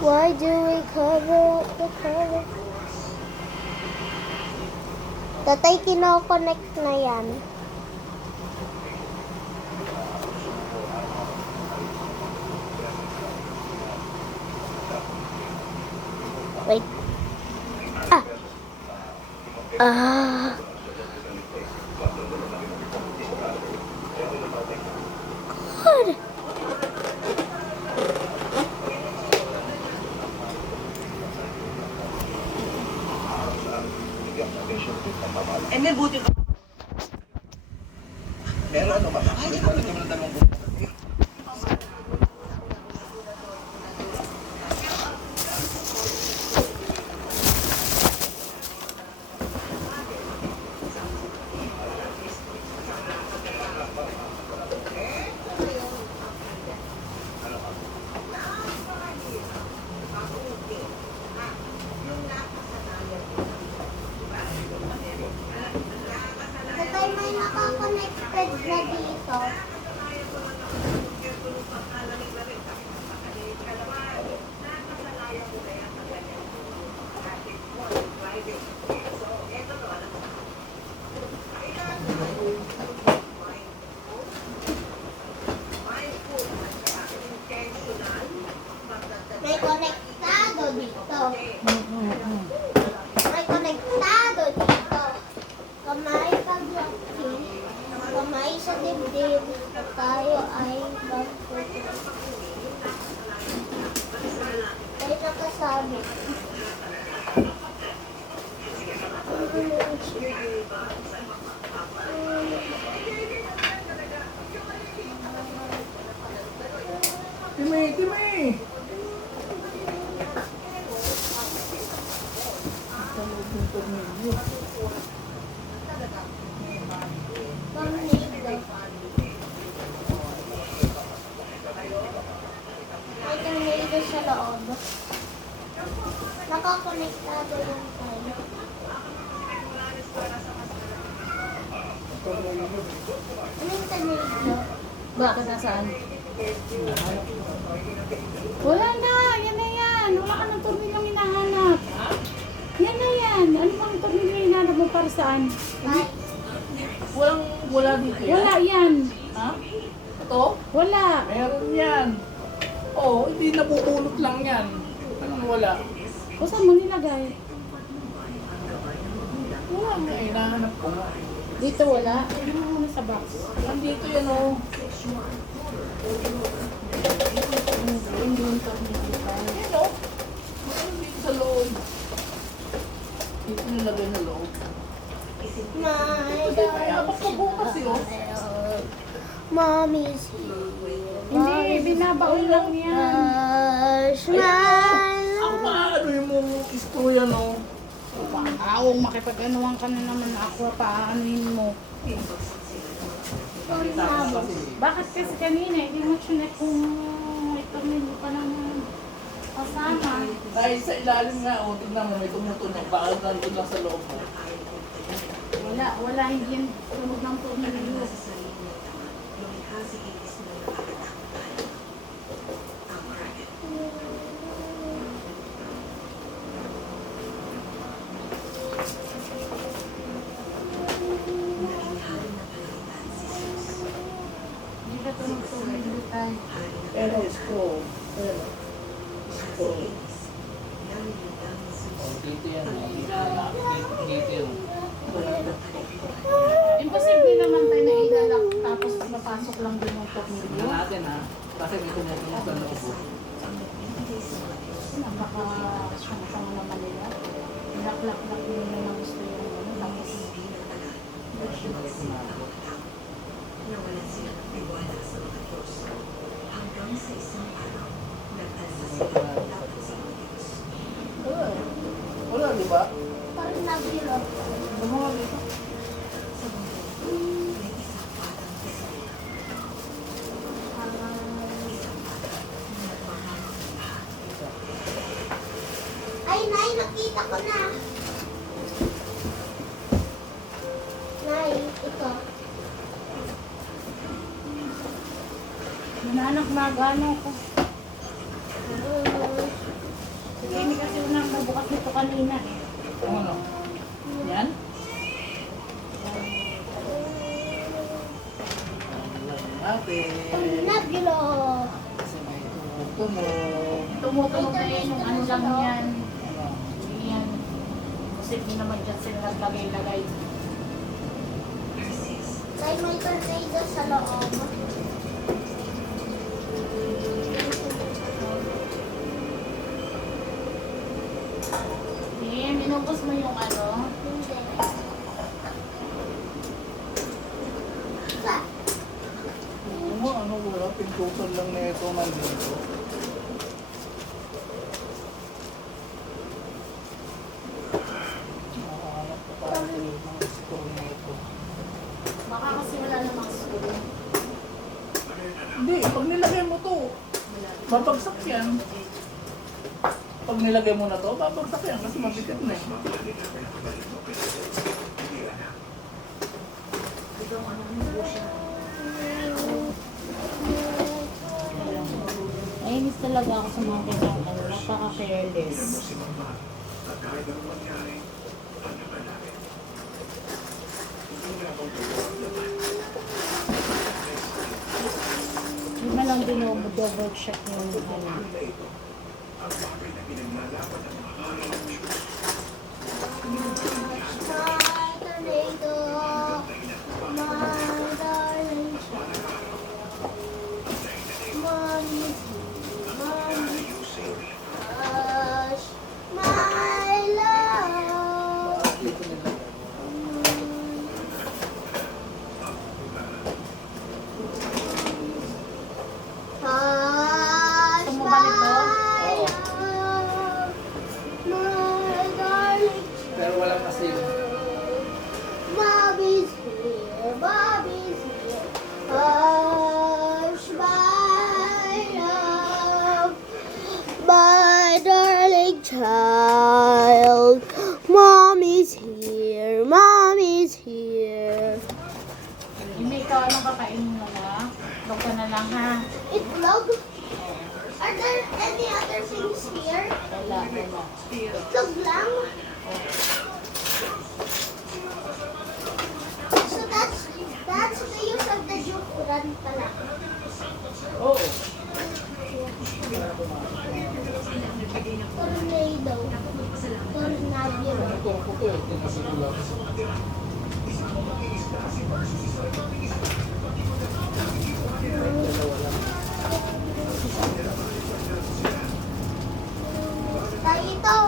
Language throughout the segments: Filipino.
Why do we cover up the color? Tatay, kinoconnect na yan. Wait. Ah! Ah! God! Eh, may buti ka. Meron ano ba? Ay, hindi naman ng dalawang buti. Tatay, may nakakonected na dito. May konektado dito. May konektado dito. Kamay pag-vaccine, kamay sa dibdib, tayo ay magpupunta. Ay nakasabi. Timay, Timay! May tornado sa loob. Nakakonektado yung tayo. Anong tornado? Bakit nasaan? Wala na, yan na yan. Wala ka ng tornilyong hinahanap. Yan na yan. Ano bang tornilyong hinahanap mo para saan? Ay, Wala dito yan. Wala yan. Ha? Ito? Wala. Meron yan. Oo, hindi nabubulot lang yan. Anong wala? O saan mo nilagay? Wala nga, hinahanap ko nga. Dito wala. Hindi mo muna sa box. Nandito yan o. Hindi yung tornilyo pa. Yan o. Meron dito sa loob. Dito nilagay na loob. my Kasi may abak ko bukas eh o. Mommy's Hindi, binabaon lang yan. smile. Ang paano yung mong istorya no? Awong makipag-anuhan ka na naman ako, paanuhin mo. Bakit kasi kanina, hindi mo chinek kung ito nyo pa naman kasama. Dahil sa ilalim nga o, tignan mo may tumutunog. Baka nandun lang sa loob mo. Wala hindi yan tunog ng tornilyo. Hindi ka tunog tornilyo tayo. Pero scroll. Pero. Scroll. Oh, dito yan. Dito yan. Imposible naman tayo na ilalak tapos mapasok lang din yung tornilyo. Tingnan natin ha. Kasi may tumutunog sa loob mo. Baka siyang naman nila. Lak-lak-lak nila na gusto yung ano. Tapos Nawalan sila ng tiwala sa mga Diyos. Hanggang sa isang araw, nag-alsa sila laban sa mga Diyos. Wala, di ba? Parang nabiro. Gumawa dito. Sa mundo, may isang batang Israel. Isang bata na nagmamahal ng lahat. Ay, Nay, nakita ko na. Nay, ito. magano ko. Sige, hindi kasi unang nabukas nito kanina eh. Ano? Yan? Natin. Nabilo. Kasi may tumutunog. Tumutunog na yun, yung ano lang yan. Ano? Yan. Kasi hindi naman dyan sila naglagay-lagay. Ay, may tornado sa loob. Eh, minubos mo yung ano. Hindi. Sa? Ano wala? Pintutan lang na ito nandito. Nakahanap pa tayo ng mga store na ito. Baka kasi wala namang school. Hindi, pag nilagay mo to, babagsak yan. Pag nilagay mo na to, babagsak yan kasi mabigat na eh. Nainis talaga ako sa mga kailangan ko. Napaka-careless. Yun na lang double check yung ano. My tornado. My darling child. Mommy. Mommy. Hush. My love. Dito nilagay. Hush. Gusto mo ba nito? My love. My darling Pero walang asin. Bobby's here, Bobby's here. Hush, my love, my darling child. Mommy's here, Mommy's here. Hindi ikaw anong kakainin mo na? Huwag ka na lang ha. Itlog? Are there any other things here? Wala. Itlog lang? So that's the use of the juke run pala. Oo. Tornado. Tornado. Itong puto eh, tinasulat. Tayo ito.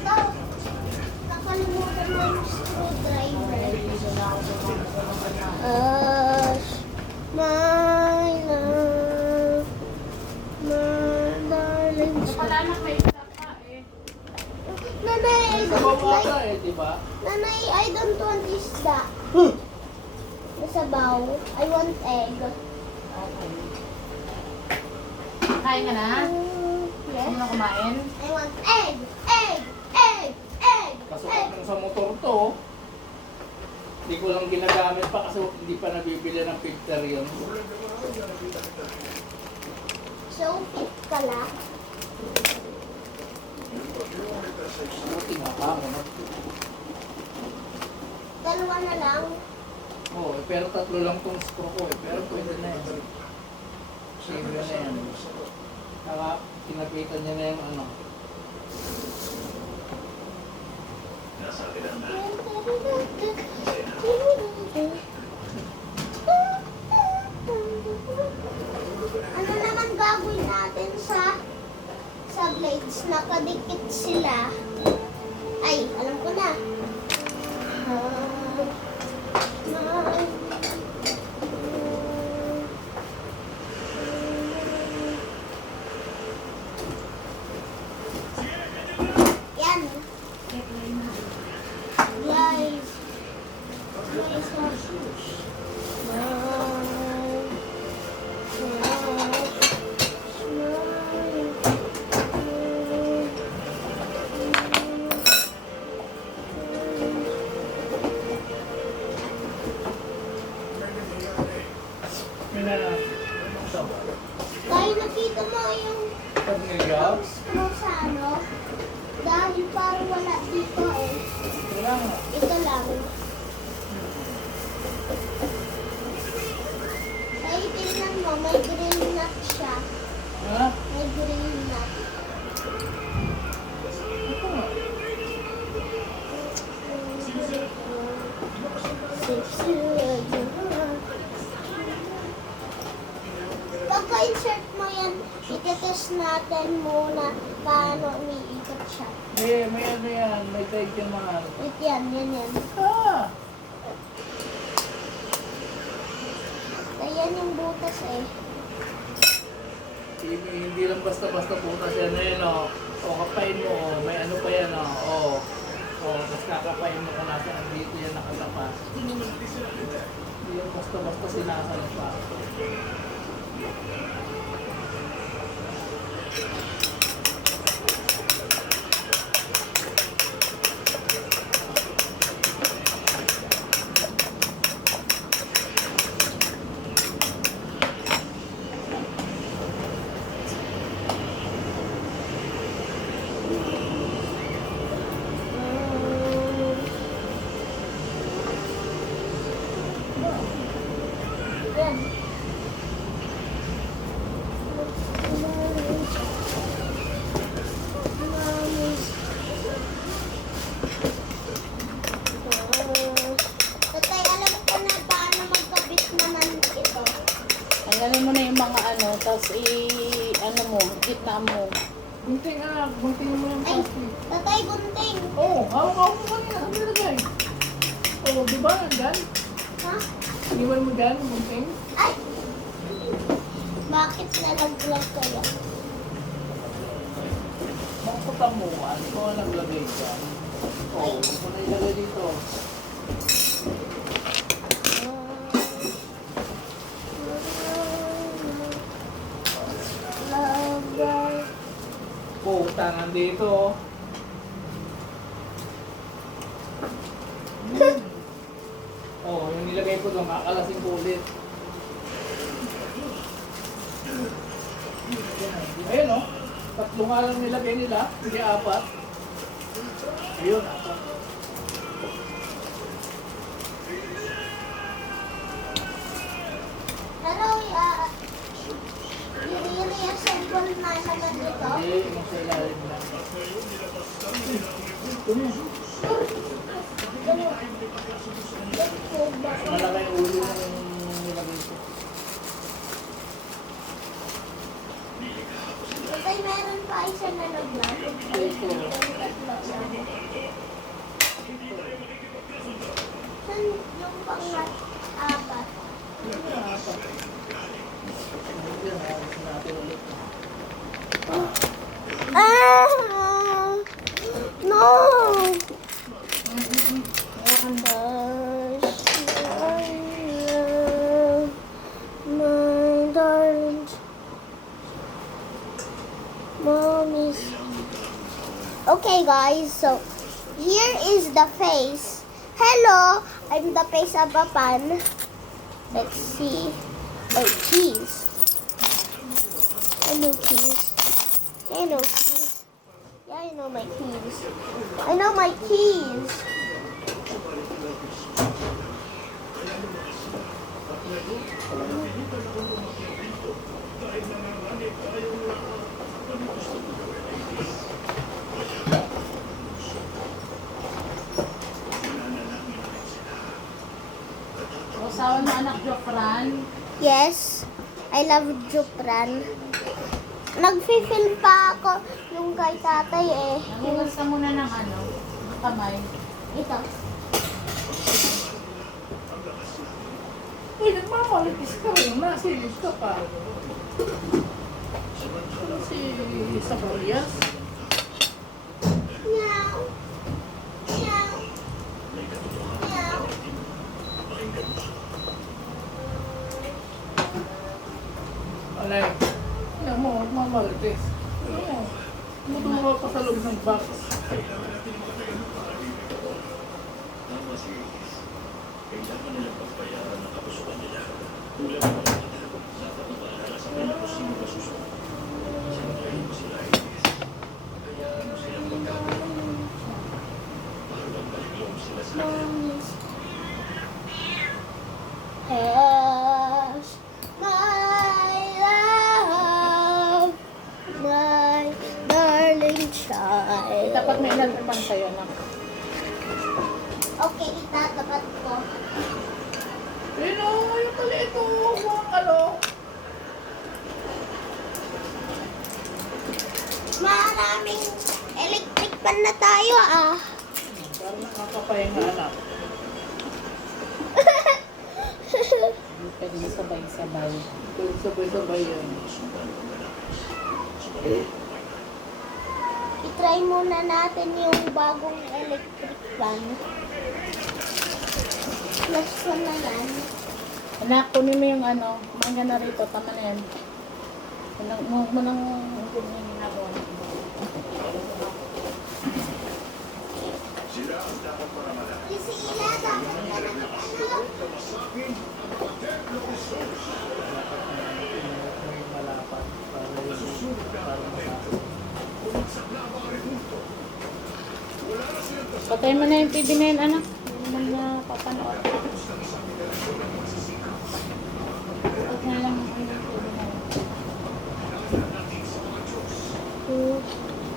Ito. Nakalimutan mo yung screwdriver. My love. My darling Wala child. na may isa pa eh. Nanay, I Sa don't baba like... eh, di ba? Nanay, I don't want isda. Masabaw. I want egg. Okay. Kain ka na? Gusto Yes. mo na kumain? I want egg. Egg. Egg. Egg. Pasok Egg. lang sa motor to. Hindi ko lang ginagamit pa kasi hindi pa nabibili ng filter yun. So, fit pala. Buti nga ka, ano? Dalawa na lang. Oo, pero tatlo lang tong screw ko eh. Pero pwede na yan. Sige na yan. Saka, kinapitan niya na yung ano. Ano naman gagawin natin sa blades? Nakadikit sila. Ay, alam ko na. Yan. Guys. May na, ito. Tornilyo? screw sa ano. Dahil parang wala dito eh. Wala nga. Ito lang. Ay, tingnan mo, may grill nut siya. Ha? May grill nut. Ito nga. Pagka-insert mo yan, itetest natin muna paano umiikot siya. May ano yan. May tag yung mga ano. Wait, yan. Ah! Ayan yung butas eh. Hindi lang basta-basta putas yan. Ayun o. O, kapain mo o. May ano pa yan o. O. O, mas kakapain mo kung nasa andito yan nakatapas. Hindi yung basta-basta sinasalpa. Yan. Tatay, alam ko na paano magkabit naman ito. Tanggalin mo na yung mga ano, tapos ano mo, gitna mo. Gunting anak. Gunting mo yung Ay, plastic. tatay, gunting. Oo. Hawak mo kanina. Ano nilagay? Oo, di ba? Nandyan? Ha? Iniwan mo dyan, gunting. Ay! Bakit nalaglag kayo? Makutan mo. Ano ko ang naglagay dyan? Oo, huwag mo na ilagay dito. Puta, nandito. Oh, yung nilagay ko doon, kakalasin ko ulit. Ayun oh, tatlo nga lang nilagay nila, hindi apat. Ayun, apat. Pero, i-reassemble na naman ito. Hindi, yung sa ilalim lang. Malaki yung ulo ng nilagay ko. Tatay, meron pa isa na naglag. Ito. Saan yung pang-apat? Yan, alis natin ulit. No! My darling, mommy's. Okay, guys, so here is the face. Hello, I'm the face of a pan. Let's see. Oh, cheese. Hello, cheese. Hello, cheese. Yeah, I know my keys. I know my keys. Usawan mo anak Jofran. Yes, I love Jupran. Nag-film pa ako yung kay tatay eh. Nangugas ka muna ng ano, kamay. Ito. Uy, nagmamalitis ka rin. Nasilis ka pa. Ano si Saborias? Meow. Meow. Meow. Alay. Yan mo, nagmamalitis. Ano mo? Tumutuwa pa sa loob ng box. Mommy's hush, my love, my darling child. Dapat may nagpapan sa'yo na. Okay, itatapat ko. Ayun o, yung maliit o. Huwag ano. Maraming electric pan na tayo ah. Parang nakakapahinga anak. Hindi pwede sabay-sabay. Pwede sabay-sabay yan. I-try muna natin yung bagong electric fan. Plus na yan. Anak, kunin mo yung ano, manga na rito, tama na yan. Huwag mo nang yung ginagawa. Kasi ila, dapat ka na ano? May malapat. Para masasok. Patayin mo na yung TV na yun, anak. Hindi mo na papanood. Huwag na lang yung TV na yun.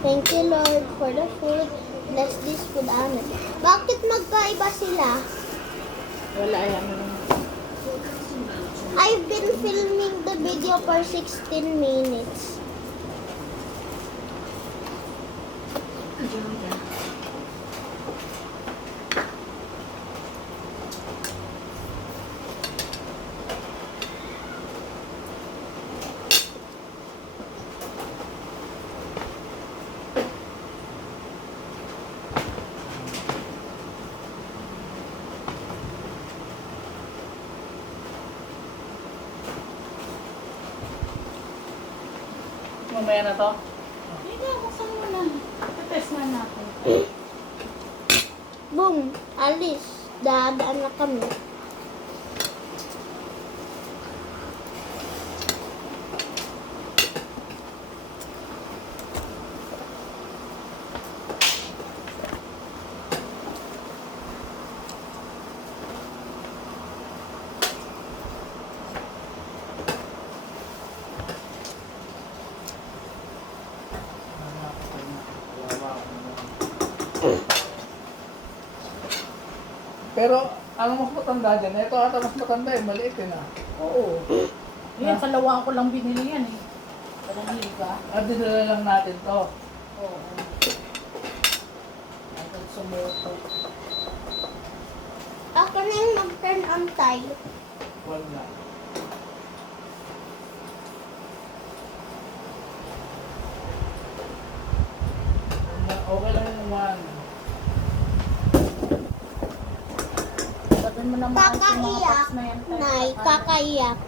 Thank you, Lord, for the food. Bless this food, amen. Bakit magkaiba sila? Wala, ayan mo lang. I've been filming the video for 16 minutes. Mamaya na to. Hindi na, buksan mo na. Test na natin. Boom! Alis. Dadaan na kami. Pero, ang mas matanda dyan, ito ata mas matanda eh, maliit eh na. Oo. Yan, kalawaan ko lang binili yan eh. Walang higa. At dinala lang natin to. Oo. Agad sumuko. Ako na yung mag-turn on tayo. Wag na. Okay lang yung one. Sabihin mo naman yung mga Kakaiyak. box na yan. Nay, kakaiyak.